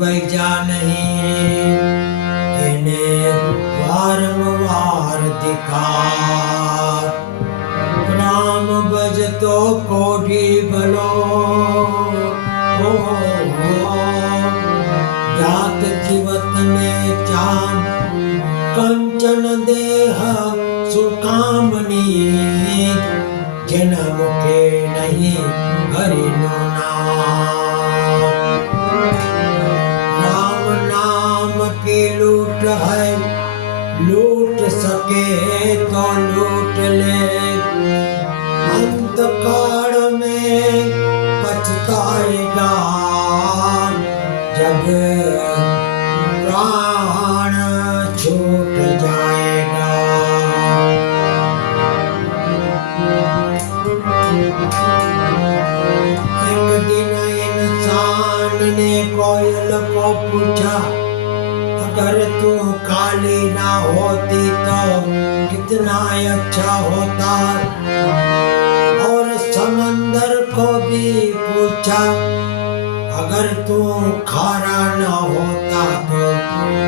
बैजा नहीं इन्हें वारंवार धिकार। नाम बजतो कोटि भलो जात जीवत ने चांद कंचन देह सुकामनी जन्म के नहीं हरि नो नाम। राम नाम की लूट है लूट सके तो लूट ले अंत काल में पछताएगा जब प्राण छूट जाएगा। एक दिन इंसान ने कोयल को पूछा अगर तू काली ना होती तो कितना अच्छा होता। और समंदर को भी पूछा अगर तू खारा ना होता तो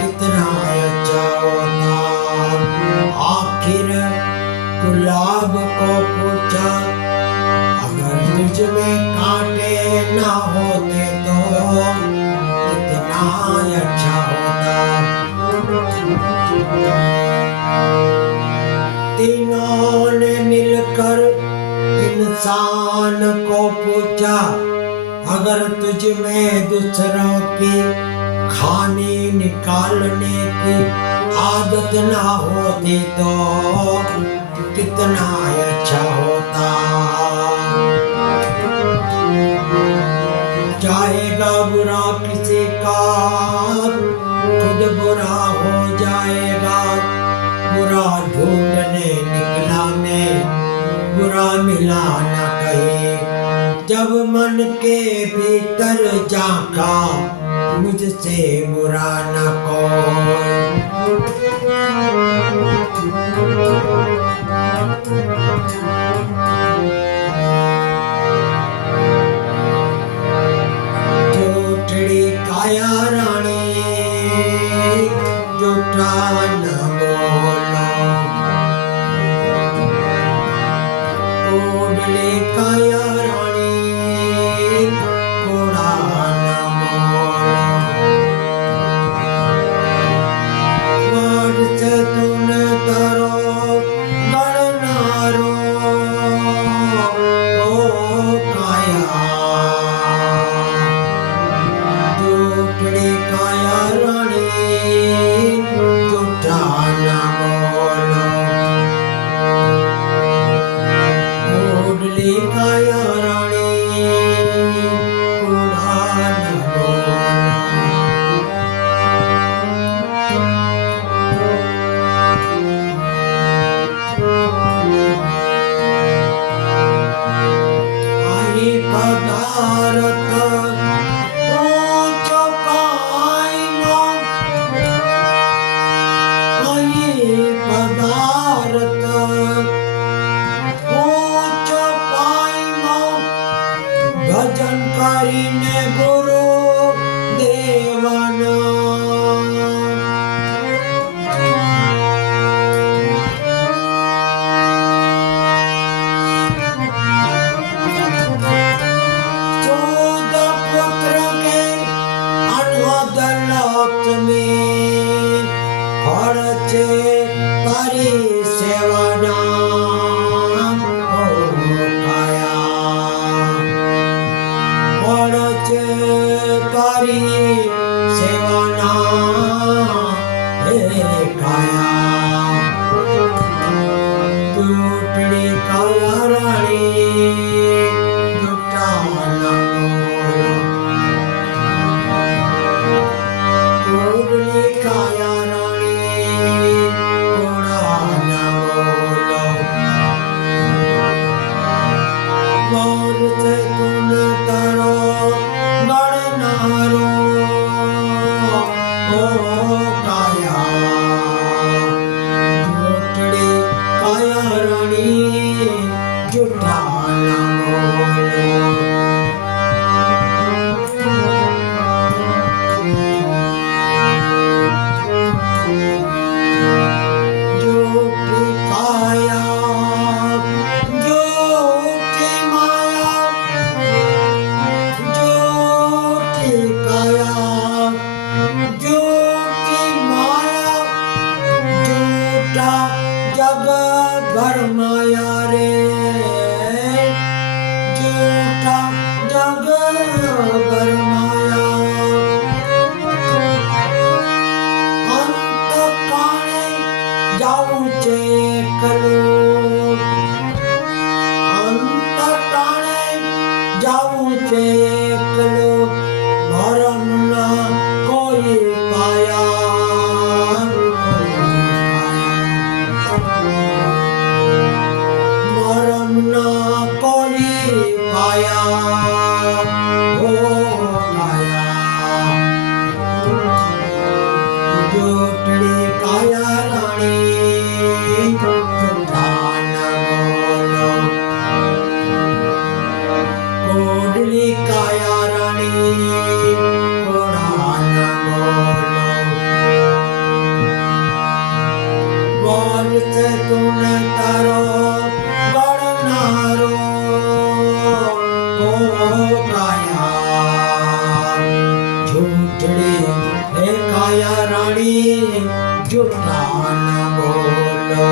कितना अच्छा होता। आखिर गुलाब को पूछा अगर तुझ में कांटे ना होते तो कितना अच्छा होता। तीनों ने मिलकर इंसान को पूछा अगर तुझ में दूसरों की खाने निकालने की आदत ना होती तो कितना अच्छा होता। जाएगा बुरा किसी का खुद बुरा हो जाएगा। बुरा ढूंढने निकला मैं बुरा मिला न कहीं। जब मन के भीतर झांका मुझसे बुरा न कोई। झूठड़ी काया रानी झूठा न बोलो। ओढ़ले काया ना कोई पाया हो काया जोटड़ी काया रानी झूठा न बोलो कोडली काया रानी कोड़ा न बोलो बोल से तूने तारो गणनारो ओ काया झूठड़ी हे काया रानी झूठा न बोलो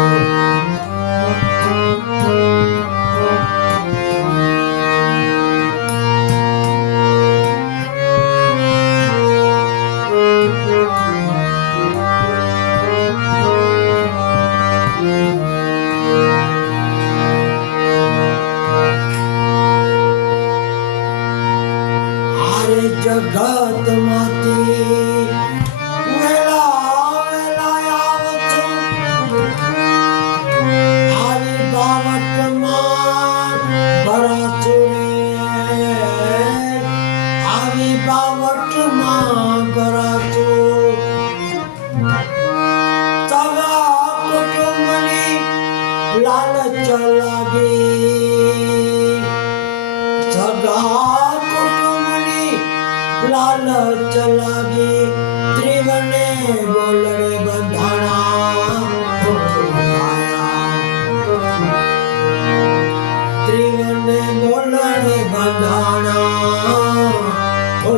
आरे जगत माती वेला वेला आवतो आरे बावट मान भरातो रे आरे बावट मान भरातो तवा कुटुंबनी लालच लागी सगा कुटुंबनी लालच लागी त्रिवने बोलड़े बंधाना हो काया त्रिवने बोलड़े बंधाना हो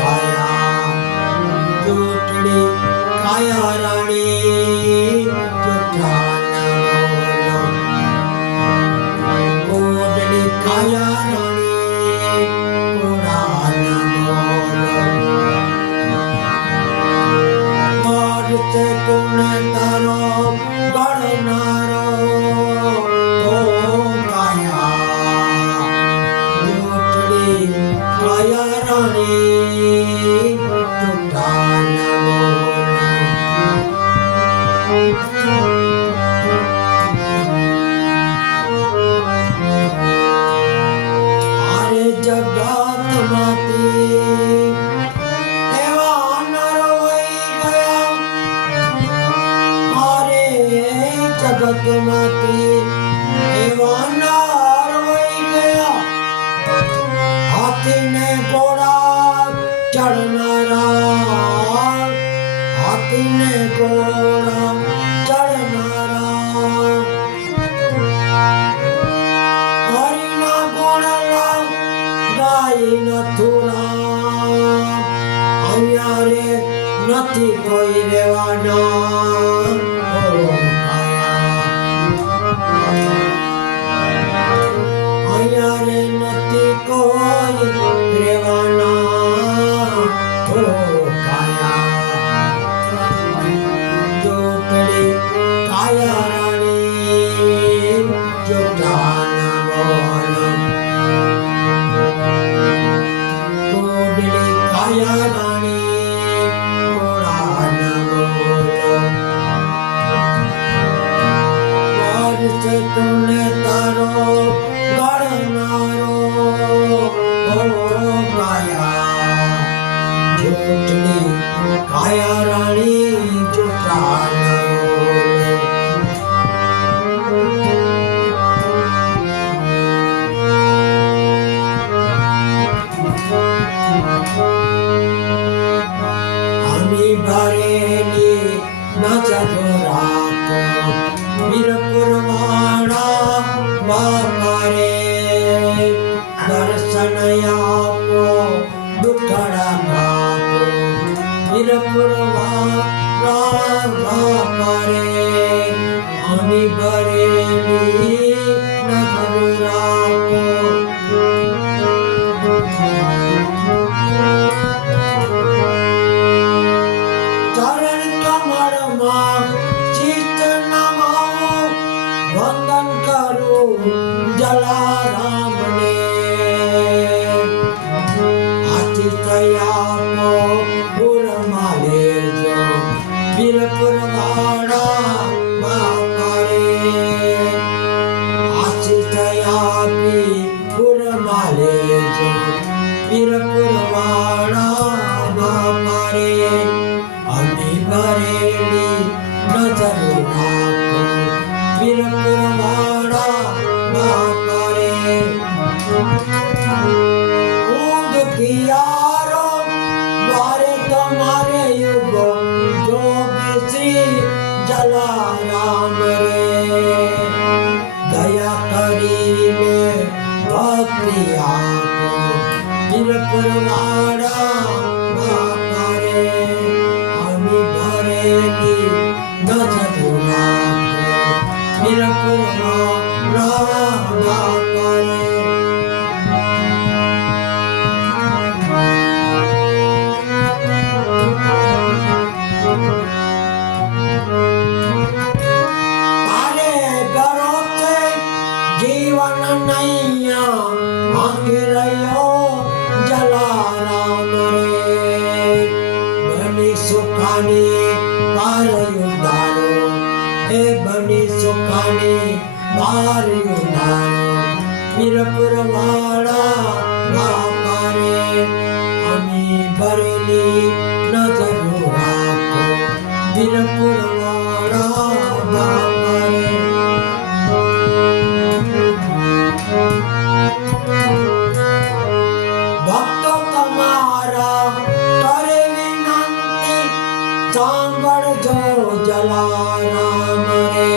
काया झूठड़ी काया रानी झूठा न बोलो कोडली काया रानी कोड़ा न बोलो और से तूने तारो गणनारो ओ काया झूठड़ी काया रानी झूठा न आरे जगत माती एवा नर होई गया आरे जगत माती एवा नर होई गया हाथी ने घोड़ा चढ़नारा हाथी ने घोड़ा चढ़नारा हरिना घोड़ा लाव गाय नथुरा अन्यारे नथी कोई रेवाना ओ काया अन्यारे नथी कोई रेवाना ओ काया झूठड़ी काया रानी झूठा न बोलो कोडली काया रानी कोड़ा न बोलो और से तूने तारो गणनारो ओ काया झूठड़ी काया रानी झूठा न बोलो हमी भरेली नजरा को वीरपुरवाड़ा बाबा रे दर्शन आपो दुखड़ा बापो वीरपुरवाड़ा बाबा रे हमी भरेली नजरा चरण कमल मां चित नमाओ वंदन करो जलाराम ने आतिथयापो पुरमाले जो वीरपुरवाड़ा बापा रे आतिथया વીરપુરવાળા બાપા રે અમે ભરેલી નજર રાખો વીરપુરવાળા બાપા રે ઊંઘ કિયારો દ્વારે તમારે યુગો જોગ શ્રી જલારામ રે દયા કરીને ભક્તિ આપો વીરપુરવાળા બાપા રે અમે ભરેલી નજર રાખો વીરપુરવાળા બાપા રે जीवन नैया मांगी रहो जलाराम रे बनी सुखानी पार उधारो हे बनी सुखानी पार उधारो वीरपुरवाळा बापा रे अमी भरेली नजर રાખો વીરપુરવાળા બાપા રે ભક્તો તમારા કરે વિનંતી સાંભળજો જલારામ રે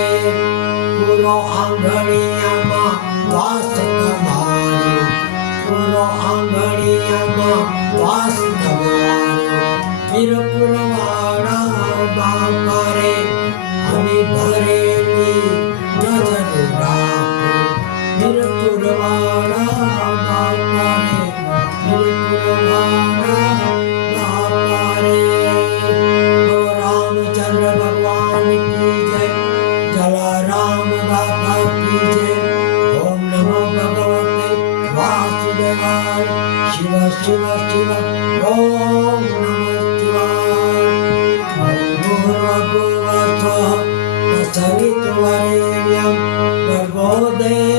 પૂરો આંગણિયામાં વાસ તમારો પૂરો આંગણિયામાં વાસ તમારો વીરપુરવાળા બાપા રે અમે ભરેલી નજર રાખો વીરપુરવાળા બાપા રે વીરપુરવાળા બાપા રે બોલો રામચંદ્ર ભગવાન કી જય જલારામ બાપા કી જય ઓમ નમો ભગવતે વાસુદેવાય શિવ શિવ શિવ ઓમ નમઃ શિવાય ભૂર્ભુવઃ તત્સવિતુર્વરેણ્યં ભર્ગો દેવસ્ય